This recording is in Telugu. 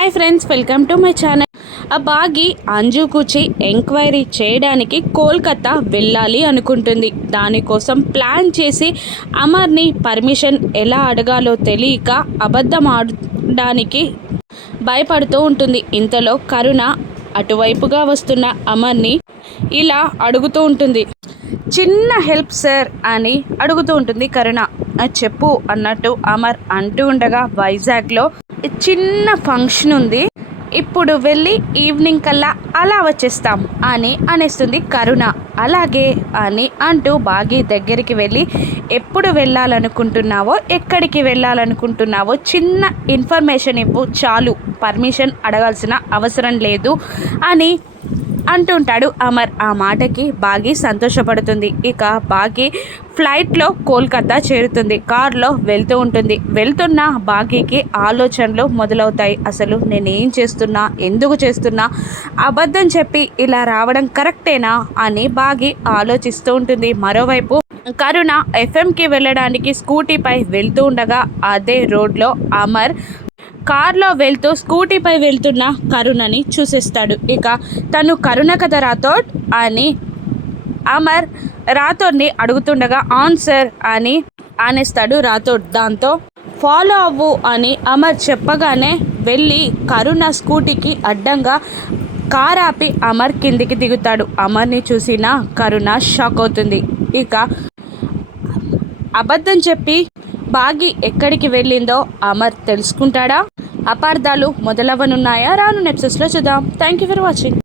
Hi friends, welcome to my channel. ఆ బాగి అంజు కూచి ఎంక్వైరీ చేయడానికి కోల్కతా వెళ్ళాలి అనుకుంటుంది. దానికోసం ప్లాన్ చేసి అమర్ని పర్మిషన్ ఎలా అడగాలో తెలియక అబద్ధం ఆడడానికి భయపడుతూ ఉంటుంది. ఇంతలో కరుణ అటువైపుగా వస్తున్న అమర్ని ఇలా అడుగుతూ ఉంటుంది. చిన్న హెల్ప్ సార్ అని అడుగుతూ ఉంటుంది కరుణ. చెప్పు అన్నట్టు అమర్ అంటూ ఉండగా వైజాగ్లో చిన్న ఫంక్షన్ ఉంది, ఇప్పుడు వెళ్ళి ఈవినింగ్ కల్లా అలా వచ్చేస్తాం అని అనేస్తుంది కరుణ. అలాగే అని అంటూ బాగి దగ్గరికి వెళ్ళి ఎప్పుడు వెళ్ళాలనుకుంటున్నావో, ఎక్కడికి వెళ్ళాలనుకుంటున్నావో చిన్న ఇన్ఫర్మేషన్ ఇవ్వు చాలు, పర్మిషన్ అడగాల్సిన అవసరం లేదు అని అంటుంటాడు అమర్. ఆ మాటకి బాగి సంతోషపడుతుంది. ఇక బాగి ఫ్లైట్లో కోల్కతా చేరుతుంది. కారులో వెళ్తూ ఉంటుంది. వెళ్తున్న బాగీకి ఆలోచనలు మొదలవుతాయి. అసలు నేనేం చేస్తున్నా, ఎందుకు చేస్తున్నా, అబద్ధం చెప్పి ఇలా రావడం కరెక్టేనా అని బాగి ఆలోచిస్తూ ఉంటుంది. మరోవైపు కరుణ ఎఫ్ఎంకి వెళ్ళడానికి స్కూటీపై వెళ్తూ ఉండగా అదే రోడ్లో అమర్ కార్లో వెళ్తూ స్కూటీపై వెళ్తున్న కరుణని చూసేస్తాడు. ఇక తను కరుణ కథ రాథోడ్ అని అమర్ రాథోడ్ని అడుగుతుండగా ఆన్ సార్ అని అనేస్తాడు రాథోడ్. దాంతో ఫాలో అవ్వు అని అమర్ చెప్పగానే వెళ్ళి కరుణ స్కూటీకి అడ్డంగా కార్ ఆపి అమర్ కిందికి దిగుతాడు. అమర్ని చూసిన కరుణ షాక్ అవుతుంది. ఇక అబద్ధం చెప్పి బాగి ఎక్కడికి వెళ్ళిందో అమర్ తెలుసుకుంటాడా? అపార్థాలు మొదలవ్వనున్నాయా? రాను ఎపిసోడ్స్లో చూద్దాం. Thank you for watching.